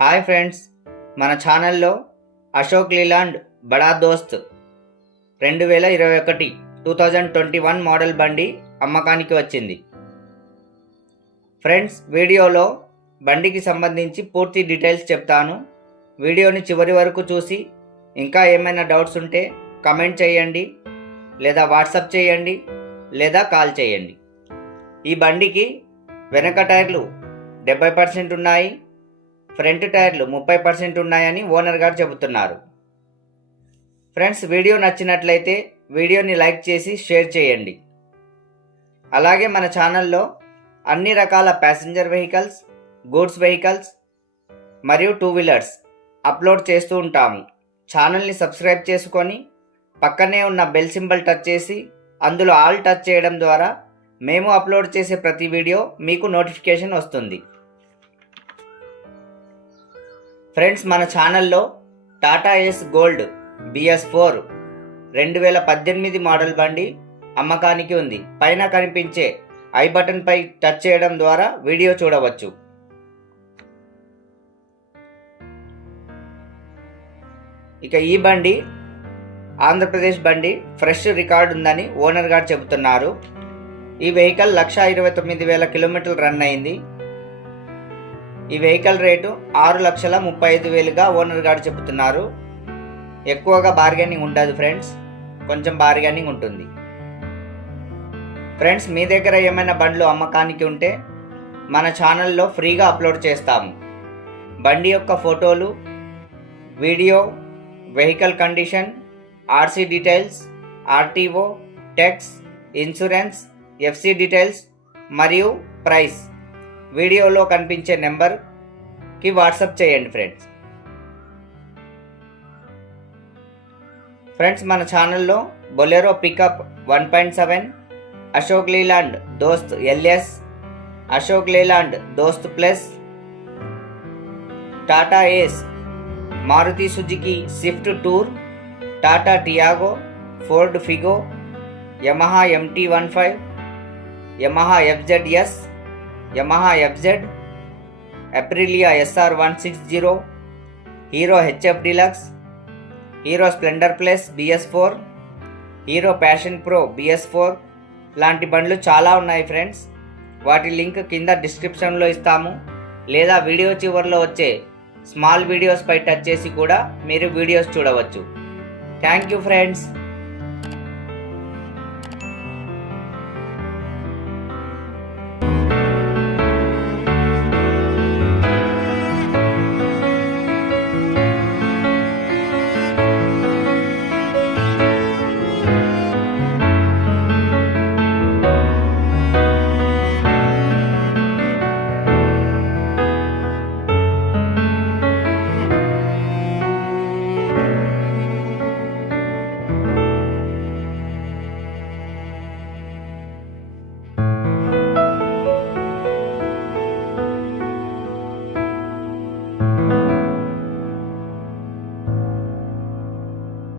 Hi friends, మన ఛానల్లో Ashok Leyland బడా దోస్త్ 2021 మోడల్ బండి అమ్మకానికి వచ్చింది. ఫ్రెండ్స్, వీడియోలో బండికి సంబంధించి పూర్తి డీటెయిల్స్ చెప్తాను. వీడియోని చివరి వరకు చూసి ఇంకా ఏమైనా డౌట్స్ ఉంటే కమెంట్ చేయండి, లేదా వాట్సాప్ చేయండి, లేదా కాల్ చేయండి. ఈ బండికి వెనక టైర్లు 70% ఉన్నాయి, ఫ్రంట్ టైర్లు 30% ఉన్నాయని ఓనర్ గారు చెబుతున్నారు. ఫ్రెండ్స్, వీడియో నచ్చినట్లయితే వీడియోని లైక్ చేసి షేర్ చేయండి. అలాగే మన ఛానల్లో అన్ని రకాల ప్యాసింజర్ వెహికల్స్, గూడ్స్ వెహికల్స్ మరియు టూ వీలర్స్ అప్లోడ్ చేస్తూ ఉంటాము. ఛానల్ని సబ్స్క్రైబ్ చేసుకొని పక్కనే ఉన్న బెల్ సింబల్ టచ్ చేసి అందులో ఆల్ టచ్ చేయడం ద్వారా మేము అప్లోడ్ చేసే ప్రతి వీడియో మీకు నోటిఫికేషన్ వస్తుంది. ఫ్రెండ్స్, మన ఛానల్లో టాటా ఏస్ గోల్డ్ BS4 2018 మోడల్ బండి అమ్మకానికి ఉంది. పైన కనిపించే ఐ బటన్ పై టచ్ చేయడం ద్వారా వీడియో చూడవచ్చు. ఇక ఈ బండి ఆంధ్రప్రదేశ్ బండి, ఫ్రెష్ రికార్డు ఉందని ఓనర్ గారు చెబుతున్నారు. ఈ వెహికల్ 1,29,000 కిలోమీటర్లు రన్ అయింది. ఈ వెహికల్ రేటు 6,35,000గా ఓనర్ గారు చెబుతున్నారు. ఎక్కువగా బార్గెనింగ్ ఉండదు ఫ్రెండ్స్, కొంచెం బార్గెనింగ్ ఉంటుంది. ఫ్రెండ్స్, మీ దగ్గర ఏమైనా బండ్లు అమ్మకానికి ఉంటే మన ఛానల్లో ఫ్రీగా అప్లోడ్ చేస్తాము. బండి యొక్క ఫోటోలు, video, vehicle condition, RC details, RTO, tax, insurance, FC details మరియు ప్రైస్ వీడియోలో కనిపించే నెంబర్కి వాట్సాప్ చేయండి. ఫ్రెండ్స్, మన ఛానల్లో Bolero pickup 1.7, Ashok Leyland Dost LS, Ashok Leyland Dost plus, Tata Ace, Maruti Suzuki Swift Tour, Tata Tiago, Ford Figo, Yamaha MT-15, Yamaha FZS, Yamaha FZ, Aprilia SR160, Hero HF Deluxe, Hero Splendor Plus BS4, Hero Passion Pro BS4 లాంటి బండ్లు చాలా ఉన్నాయి ఫ్రెండ్స్. వాటి లింక్ కింద డిస్క్రిప్షన్లో ఇస్తాము, లేదా వీడియో చివరిలో వచ్చే స్మాల్ వీడియోస్ పై టచ్ చేసి కూడా మీరు వీడియోస్ చూడవచ్చు. Thank you friends.